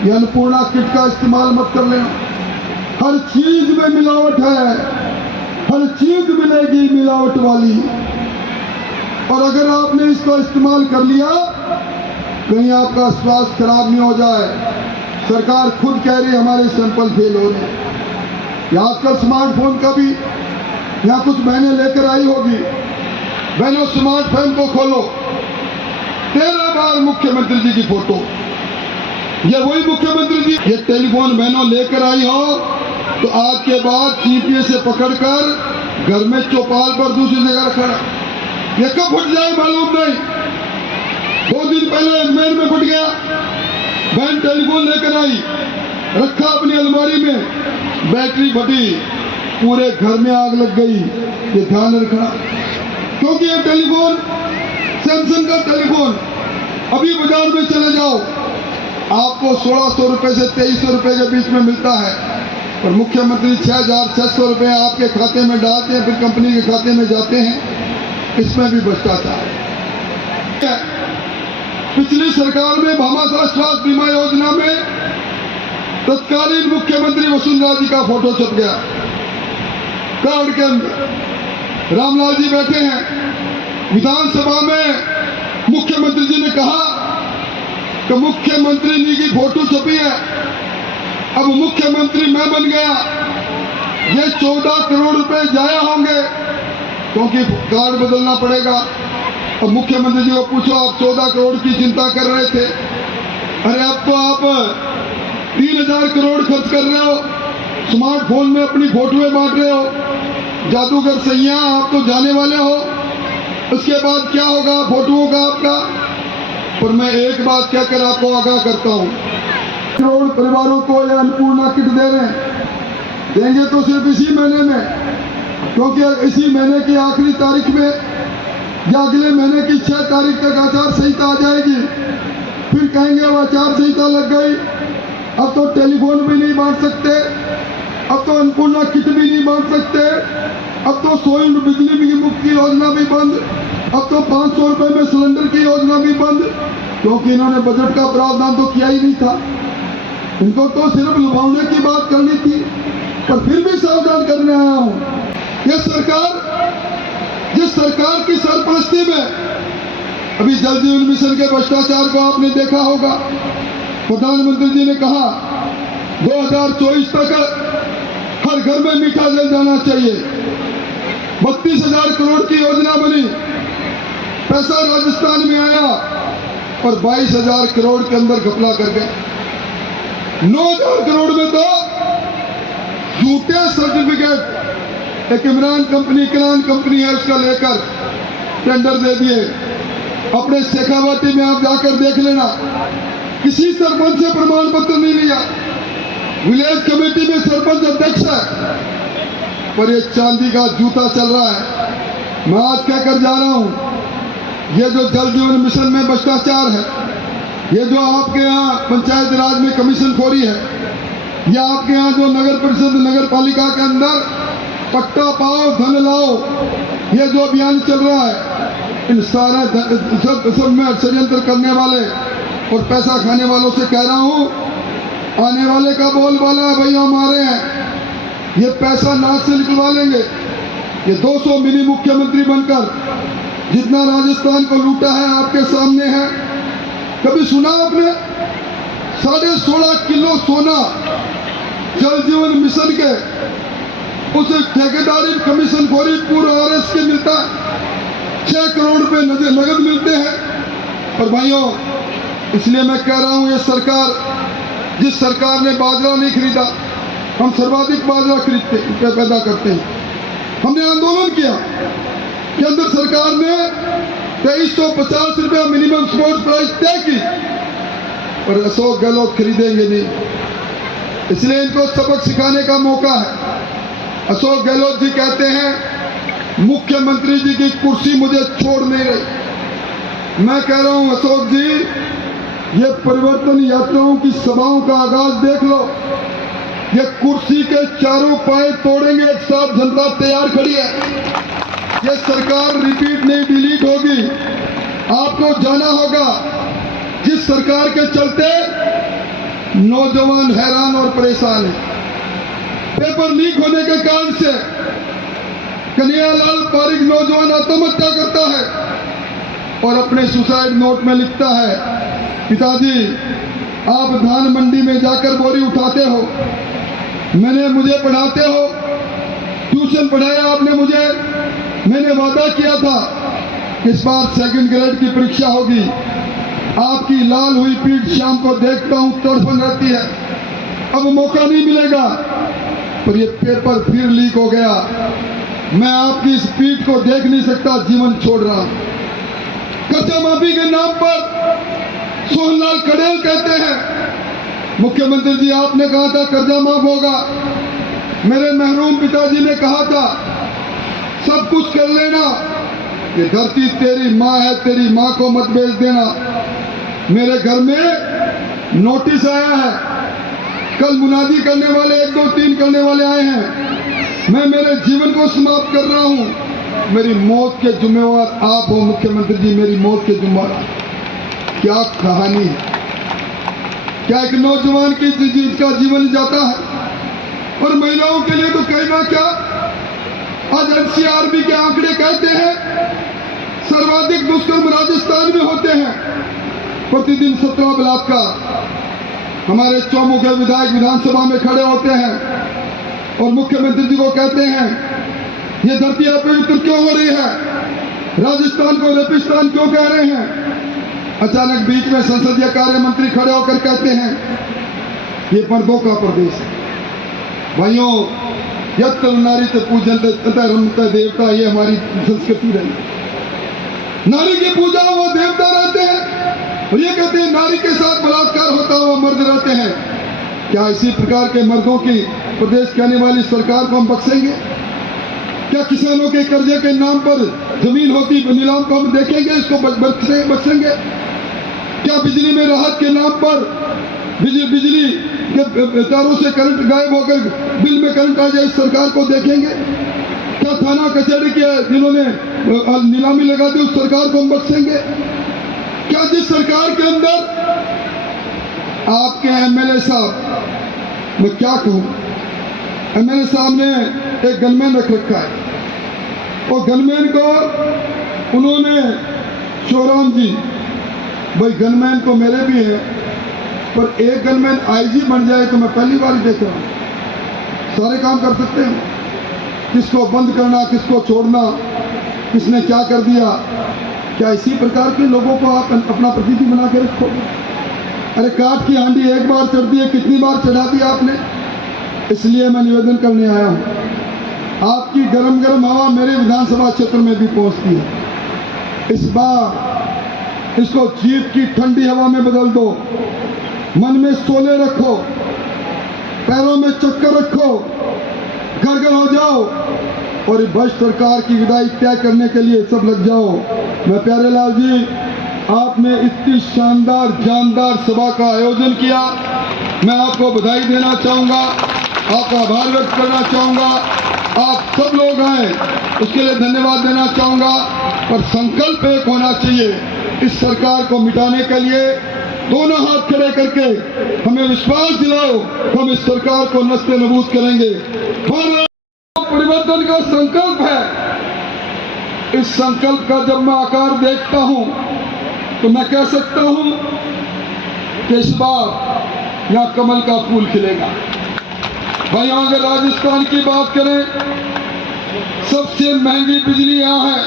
ये अन्नपूर्णा किट का इस्तेमाल मत कर लेना। हर चीज में मिलावट है, हर चीज मिलेगी मिलावट वाली। और अगर आपने इसका इस्तेमाल कर लिया, कहीं आपका स्वास्थ्य खराब नहीं हो जाए। सरकार खुद कह रही है हमारे सैंपल फेल हो रहे हैं। आजकल स्मार्टफोन का भी यहाँ कुछ बहनें लेकर आई होगी। बहनों, स्मार्टफोन को खोलो, 13 बार मुख्यमंत्री जी की फोटो। ये वही मुख्यमंत्री जी, ये टेलीफोन बहनों लेकर आई हो तो आज के बाद चींटिए से पकड़कर घर में चौपाल पर दूसरी जगह रखा। ये कब फट जाए मालूम नहीं। 2 दिन पहले अजमेर में फट गया। बहन टेलीफोन लेकर आई, रखा अपनी अलमारी में, बैटरी फटी, पूरे घर में आग लग गई। ये ध्यान रखना, क्योंकि ये टेलीफोन सैमसंग का टेलीफोन अभी बाजार में चले जाओ, आपको 1600 रुपए से 2300 रुपए के बीच में मिलता है। और मुख्यमंत्री 6600 रुपए आपके खाते में डालते हैं, फिर कंपनी के खाते में जाते हैं। इसमें भी भ्रष्टाचार है। पिछली सरकार में भामाशाह स्वास्थ्य बीमा योजना में तत्कालीन मुख्यमंत्री वसुंधरा जी का फोटो छप गया कार्ड के अंदर। रामलाल जी बैठे हैं विधानसभा में, मुख्यमंत्री जी ने कहा कि मुख्यमंत्री जी की फोटो छपी है, अब मुख्यमंत्री मैं बन गया, ये 14 करोड़ रुपए जाया होंगे क्योंकि कार्ड बदलना पड़ेगा। और मुख्यमंत्री जी को पूछो, आप 14 करोड़ की चिंता कर रहे थे, अरे अब तो आप 3000 करोड़ खर्च कर रहे हो, स्मार्टफोन में अपनी फोटोएं बांट रहे हो, जादूगर सैया आप तो जाने वाले हो। उसके बाद क्या होगा फोटोओं का आपका। और मैं एक बात कहकर आपको आगाह करता हूँ, करोड़ परिवारों को यह अन्नपूर्णा किट दे रहे हैं, देंगे तो सिर्फ इसी महीने में, क्योंकि इसी महीने की आखिरी तारीख में या अगले महीने की 6 तारीख तक आचार संहिता आ जाएगी। फिर कहेंगे वो आचार संहिता लग गई, अब तो टेलीफोन भी नहीं बांट सकते, अब तो अन्नपूर्णा किट भी नहीं बांट सकते, अब तो 100 यूनिट बिजली मुफ्त की योजना भी बंद, अब तो 500 रुपए में सिलेंडर की योजना भी बंद, क्योंकि इन्होंने बजट का प्रावधान तो किया ही नहीं था। इनको तो सिर्फ लुभावने की बात करनी थी। पर फिर भी सावधान करने आया हूं, जिस सरकार की सरपरस्ती में अभी जल जीवन मिशन के भ्रष्टाचार को आपने देखा होगा। प्रधानमंत्री जी ने कहा 2024 तक हर घर में मीठा जल जाना चाहिए। 32,000 करोड़ की योजना बनी, पैसा राजस्थान में आया और 22,000 करोड़ के अंदर घपला कर गए। 9,000 करोड़ में तो झूठे सर्टिफिकेट एक इमरान कंपनी है उसका लेकर टेंडर दे दिए। अपने शेखावाटी में आप जाकर देख लेना, किसी सरपंच से प्रमाण पत्र नहीं लिया। विलेज कमेटी में सरपंच अध्यक्ष है, पर ये चांदी का जूता चल रहा है। मैं आज कहकर जा रहा हूं, ये जो जल जीवन मिशन में भ्रष्टाचार है, ये जो आपके यहाँ पंचायत राज में कमीशन खोरी है, या आपके यहाँ जो नगर परिषद नगर पालिका के अंदर पट्टा पाओ धन लाओ, ये जो अभियान चल रहा है, इन सारे सब में षड्यंत्र करने वाले और पैसा खाने वालों से कह रहा हूं, आने वाले का बोलबाला है भैया हमारे हैं, ये पैसा नाक से निकलवा लेंगे। ये 200 मिनी मुख्यमंत्री बनकर जितना राजस्थान को लूटा है आपके सामने है। कभी सुना आपने 16.5 किलो सोना जल जीवन मिशन के उस ठेकेदारी कमीशन खोरी पूरा आरएस के मिलता है, 6 करोड़ रुपए नगद मिलते हैं। और भाइयों, इसलिए मैं कह रहा हूं, ये सरकार, जिस सरकार ने बाजरा नहीं खरीदा, हम सर्वाधिक बाजरा खरीदते पैदा करते हैं। हमने आंदोलन किया कि अंदर सरकार ने 2350 रुपया मिनिमम सपोर्ट प्राइस तय की, पर अशोक गहलोत खरीदेंगे नहीं। इसलिए इनको सबक सिखाने का मौका है। अशोक गहलोत जी कहते हैं मुख्यमंत्री जी की कुर्सी मुझे छोड़ नहीं रही। मैं कह रहा हूं अशोक जी, ये परिवर्तन यात्राओं की सभाओं का आगाज देख लो। ये कुर्सी के चारों पाए तोड़ेंगे, एक साथ जनता तैयार खड़ी है। ये सरकार रिपीट नहीं डिलीट होगी। आपको जाना होगा, जिस सरकार के चलते नौजवान हैरान और परेशान है। पेपर लीक होने के कारण से कन्हैयालाल पारीक नौजवान आत्महत्या करता है और अपने सुसाइड नोट में लिखता है, पिताजी आप धान मंडी में जाकर बोरी उठाते हो, मुझे पढ़ाते हो, ट्यूशन पढ़ाया आपने मुझे, मैंने वादा किया था कि इस बार सेकंड ग्रेड की परीक्षा होगी। आपकी लाल हुई पीठ शाम को देखता हूं तड़पन रहती है, अब मौका नहीं मिलेगा। पर ये पेपर फिर लीक हो गया, मैं आपकी इस पीठ को देख नहीं सकता, जीवन छोड़ रहा। कर्जा माफी के नाम पर सोहनलाल कड़ेल कहते हैं, मुख्यमंत्री जी आपने कहा था कर्जा माफ होगा, मेरे महरूम पिताजी ने कहा था सब कुछ कर लेना, ये धरती तेरी माँ है, तेरी माँ को मत बेच देना। मेरे घर में नोटिस आया है, कल मुनादी करने वाले 1 2 3 करने वाले आए हैं, मैं मेरे जीवन को समाप्त कर रहा हूं, मेरी मौत के जिम्मेवार आप हो मुख्यमंत्री जी, मेरी मौत के जिम्मेवार। क्या कहानी है, क्या एक नौजवान की का जीवन जाता है और महिलाओं के लिए तो कहना क्या। आज एनसीआरबी के आंकड़े कहते हैं सर्वाधिक दुष्कर्म राजस्थान में होते हैं, प्रतिदिन 17 बलात्कार। हमारे चौमुखे विधायक विधानसभा में खड़े होते हैं और मुख्यमंत्री जी को कहते हैं ये धरती अपवित्र क्यों हो रही है, राजस्थान को रेपिस्तान क्यों कह रहे हैं। अचानक बीच में संसदीय कार्य मंत्री खड़े होकर कहते हैं ये मर्दों का प्रदेश है। भाइयों, यत्र नारी पूजन्ते तथा रमते देवता, ये हमारी संस्कृति रही। नारी की पूजा वो देवता रहते हैं और ये कहते हैं नारी के साथ बलात्कार होता हुआ मर्द रहते हैं। क्या इसी प्रकार के मर्दों की प्रदेश कहने वाली सरकार को हम बख्शेंगे? क्या किसानों के कर्जे के नाम पर जमीन होती नीलाम को हम देखेंगे, इसको बख्शेंगे? क्या बिजली में राहत के नाम पर बिजली के तारों से करंट गायब होकर बिल में करंट आ जाए, इस सरकार को देखेंगे? क्या थाना कचहरी के जिन्होंने नीलामी लगा दी उस सरकार को हम बख्शेंगे? क्या जिस सरकार के अंदर आपके एमएलए साहब, मैं क्या कहूं, एमएलए साहब ने एक गनमैन रख रखा है और गनमैन को उन्होंने शिवराम जी, भाई गनमैन को मेरे भी है, पर एक गनमैन आईजी बन जाए तो मैं पहली बार ही देख रहा हूं। सारे काम कर सकते हैं, किसको बंद करना, किसको छोड़ना, किसने क्या कर दिया। क्या इसी प्रकार के लोगों को आप अपना प्रतिनिधि बना के रखोगे? अरे काठ की हांडी एक बार चढ़ दी है, कितनी बार चढ़ा दिया आपने। इसलिए मैं निवेदन करने आया हूं, आपकी गरम गरम हवा मेरे विधानसभा क्षेत्र में भी पहुंचती है। इस बार इसको जीत की ठंडी हवा में बदल दो, मन में शोले रखो, पैरों में चक्कर रखो, घर घर हो जाओ और भ्रष्ट सरकार की विदाई तय करने के लिए सब लग जाओ। मैं प्यारेलाल जी, आपने इतनी शानदार जानदार सभा का आयोजन किया, मैं आपको बधाई देना चाहूँगा, आपका आभार व्यक्त करना चाहूँगा। आप सब लोग आए उसके लिए धन्यवाद देना चाहूँगा, पर संकल्प एक होना चाहिए इस सरकार को मिटाने के लिए। दोनों हाथ खड़े करके हमें विश्वास दिलाओ, हम इस सरकार को नस्ते नबूद करेंगे। परिवर्तन का संकल्प है। इस संकल्प का जब मैं आकार देखता हूं तो मैं कह सकता हूं कि इस बार यहां कमल का फूल खिलेगा। भाई अगर राजस्थान की बात करें, सबसे महंगी बिजली यहां है।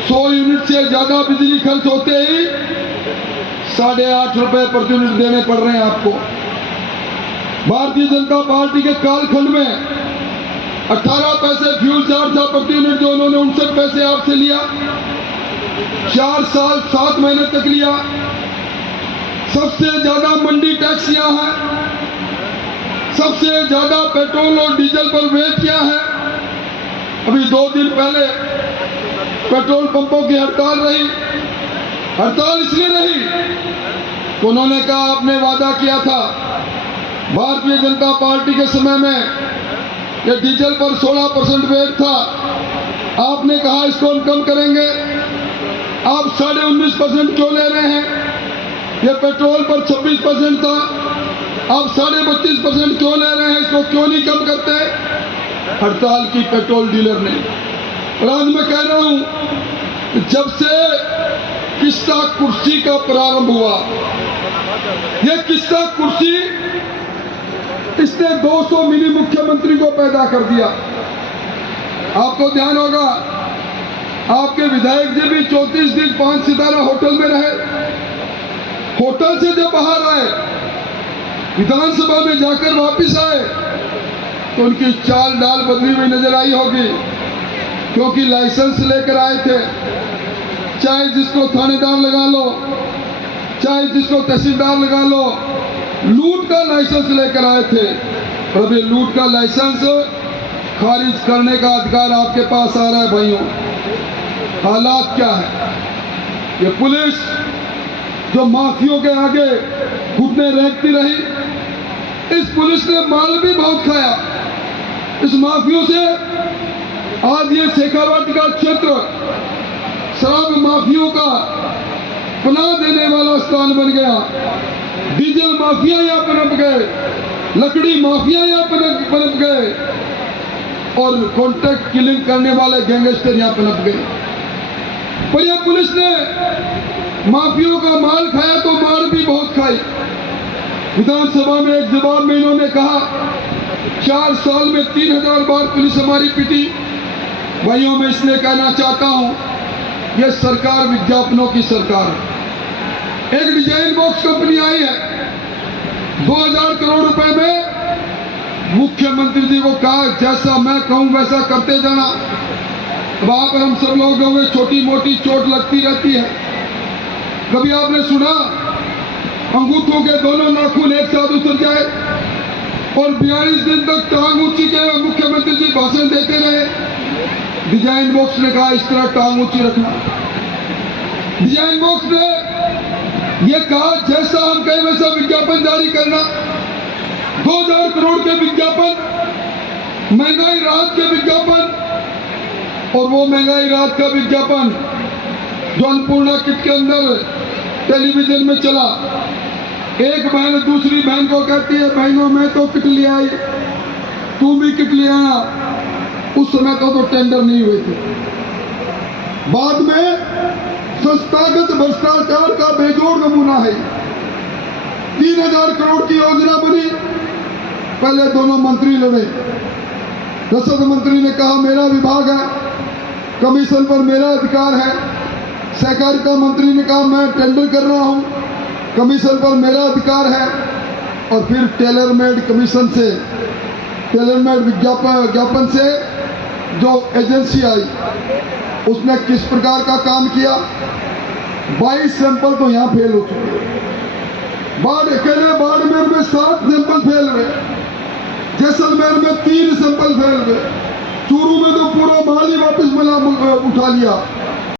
100 यूनिट से ज्यादा बिजली खर्च होते ही 8.5 रुपए प्रति यूनिट देने पड़ रहे हैं आपको। भारतीय जनता पार्टी के कालखंड में 18 पैसे फ्यूल चार्ज था प्रति यूनिट, जो उन्होंने 59 पैसे आपसे लिया। 4 साल 7 महीने तक लिया। सबसे ज्यादा मंडी टैक्स यहाँ है, सबसे ज्यादा पेट्रोल और डीजल पर व्यय किया है। अभी 2 दिन पहले पेट्रोल पंपों की हड़ताल रही। हड़ताल इसलिए रही तो उन्होंने कहा आपने वादा किया था भारतीय जनता पार्टी के समय में ये डीजल पर 16% वेट था, आपने कहा इसको हम कम करेंगे। आप 19.5% क्यों ले रहे हैं? ये पेट्रोल पर 26% था, अब 32.5% क्यों ले रहे हैं? इसको क्यों नहीं कम करते? हड़ताल की पेट्रोल डीलर ने। और आज मैं कह रहा हूं, जब से किस्सा कुर्सी का प्रारंभ हुआ, यह किस्सा कुर्सी इसने 200 मिनी मुख्यमंत्री को पैदा कर दिया। आपको ध्यान होगा, आपके विधायक जी भी 34 दिन 5 सितारा होटल में रहे। होटल से जब बाहर आए, विधानसभा में जाकर वापस आए, तो उनकी चाल डाल बदली हुई नजर आई होगी, क्योंकि लाइसेंस लेकर आए थे। चाहे जिसको थानेदार लगा लो, चाहे जिसको तहसीलदार लगा लो, लूट का लाइसेंस लेकर आए थे। और अभी लूट का लाइसेंस खारिज करने का अधिकार आपके पास आ रहा है। भाइयों, हालात क्या है? ये पुलिस जो माफियों के आगे घुटने रेंगती रही, इस पुलिस ने माल भी बहुत खाया। इस माफियों से आज ये शेखावाटी का क्षेत्र शराब माफियों का पनाह देने वाला स्थान बन गया। डीजल माफिया यहाँ पनप गए, लकड़ी माफिया यहाँ पनप गए, और कॉन्ट्रैक्ट किलिंग करने वाले गैंगस्टर यहाँ पनप गए। पर यह पुलिस ने माफियों का माल खाया तो मार भी बहुत खाई। विधानसभा में एक जवाब में इन्होंने कहा, 4 साल में 3000 बार पुलिस हमारी पिटी। भाइयों, मैं इसलिए कहना चाहता हूं, यह सरकार विज्ञापनों की सरकार है। एक डिजाइन बॉक्स कंपनी आई है, 2000 करोड़ रुपए में मुख्यमंत्री जी को कहा, जैसा मैं कहूं वैसा करते जाना। वहां पर हम सब लोगों में छोटी मोटी चोट लगती रहती है। कभी आपने सुना अंगूठों के दोनों नाखून एक साथ उतर जाए और 42 दिन तक टांग ऊंची के मुख्यमंत्री जी भाषण देते रहे? डिजाइन बॉक्स ने कहा, इस तरह टांग ऊंची रखना। डिजाइन बॉक्स ने यह कहा, जैसा हम कहें वैसा विज्ञापन जारी करना। 2000 करोड़ के विज्ञापन, महंगाई राहत के विज्ञापन, और वो महंगाई राहत का विज्ञापन जो अन्नपूर्णा किट के अंदर टेलीविजन में चला। एक बहन दूसरी बहन को कहती है, बहनों मैं तो किट ले आई, तू भी किट ले आना। उस समय तो टेंडर नहीं हुए थे। बाद में संस्थागत भ्रष्टाचार का बेजोड़ नमूना है। 3000 करोड़ की योजना बनी, पहले दोनों मंत्री लड़े। रसद मंत्री ने कहा मेरा विभाग है, कमीशन पर मेरा अधिकार है। सहकारिता मंत्री ने कहा मैं टेंडर कर रहा हूं, कमीशन पर मेरा अधिकार है। और फिर टेलर मेड कमीशन से, टेलर मेड विज्ञापन से जो एजेंसी आई, उसने किस प्रकार का काम किया? 22 सैंपल तो यहाँ फेल हो चुके। बाड़मेर में 7 सैंपल फेल हुए, जैसलमेर में 3 सैंपल फेल हुए, चूरू में तो पूरा माल ही वापस उठा लिया।